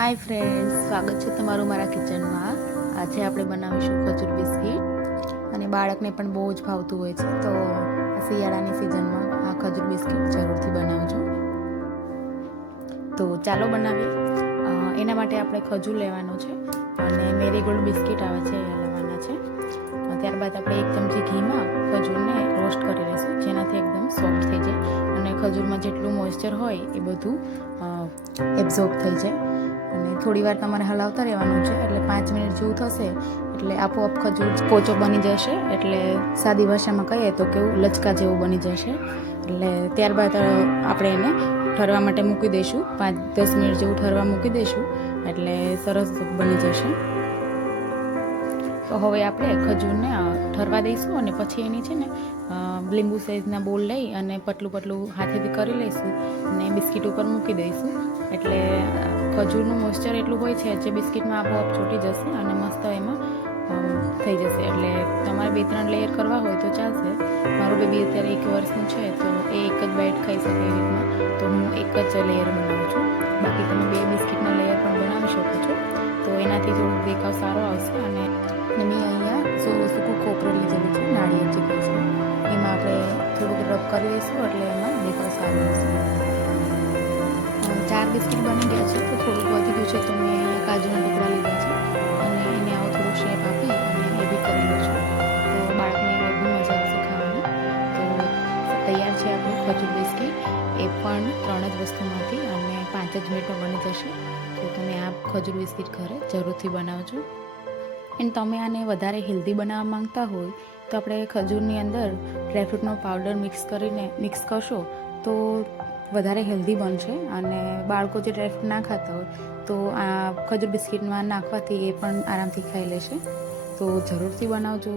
Hi friends, स्वागत है तमारू मारा किचन में। आज આપણે બનાવીશું ખજૂર બિસ્કિટ અને બાળકને પણ બહુ જ ભાવતું હોય છે, તો આ શિયાળાની સિઝનમાં આ ખજૂર બિસ્કિટ જરૂરથી બનાવજો। તો ચાલો બનાવીએ। એના માટે આપણે ખજૂર લેવાનો છે અને મેરીગોલ્ડ બિસ્કિટ આવે છે એ લેવાના છે। ત્યારબાદ આપણે એક ચમચી ઘીમાં ખજૂરને રોસ્ટ કરી લઈશું, જેનાથી એકદમ સોફ્ટ થઈ જાય અને ખજૂરમાં જેટલું મોઇસ્ચર હોય એ બધું એબ્ઝોર્બ થઈ જાય। અને થોડી વાર તમારે હલાવતા રહેવાનું છે, એટલે 5 મિનિટ જેવું થશે એટલે આપોઆપ ખજૂર પોચો બની જશે। એટલે સાદી ભાષામાં કહીએ તો કેવું લચકા જેવું બની જશે। એટલે ત્યારબાદ આપણે એને ઠરવા માટે મૂકી દઈશું, 5-10 મિનિટ જેવું ઠરવા મૂકી દઈશું એટલે સરસ બની જશે। તો હવે આપણે ખજૂરને ઠરવા દઈશું અને પછી એની છે ને લીંબુ સાઈઝના બોલ લઈ અને પતલું પતલું હાથેથી કરી લઈશું અને બિસ્કિટ ઉપર મૂકી દઈશું। એટલે ખજૂરનું મોઇસ્ચર એટલું હોય છે જે બિસ્કિટમાં આપોઆપ છૂટી જશે અને મસ્ત એમાં થઈ જશે। એટલે તમારે 2-3 લેયર કરવા હોય તો ચાલશે। મારું બેબી અત્યારે 1 વર્ષનું છે તો એ એક જ બાઈટ ખાઈ શકે એ રીતના, તો હું એક જ લેયર બનાવું છું। બાકી તમે 2 બિસ્કિટના લેયર પણ બનાવી શકો છો, તો એનાથી થોડું દેખાવ સારો આવશે। અને મેં અહીંયા સૂકું કોપરું લીધેલું છે, નાળિયેર જે કહે છે, એમાં આપણે થોડુંક રબ કરી દઈશું એટલે એમાં દેખાવ સારો આવશે। 4 બિસ્કિટ બની ગયા છે, તો થોડુંક વધી ગયું છે તો મેં અહીંયા કાજુના ટુકડા લીધા છે અને એને આવો થોડો શેપ આપી અને એ બી કરી લઉં છું, તો બાળકને વધુ મજા આવશે ખાવાની। તો તૈયાર છે આપણું ખજૂર બિસ્કિટ, એ પણ 3 જ વસ્તુમાંથી અને 5 જ મિનિટમાં બની જશે। તો તમે આ ખજૂર બિસ્કિટ ઘરે જરૂરથી બનાવજો। એન્ડ તમે આને વધારે હેલ્ધી બનાવવા માંગતા હોય તો આપણે ખજૂરની અંદર ડ્રાયફ્રૂટનો પાવડર મિક્સ કરશો તો વધારે હેલ્ધી બનશે। અને બાળકો જે ડ્રાયફ્રૂટ ના ખાતા હોય તો આ ખજૂર બિસ્કિટમાં નાખવાથી એ પણ આરામથી ખાઈ લેશે। તો જરૂરથી બનાવજો।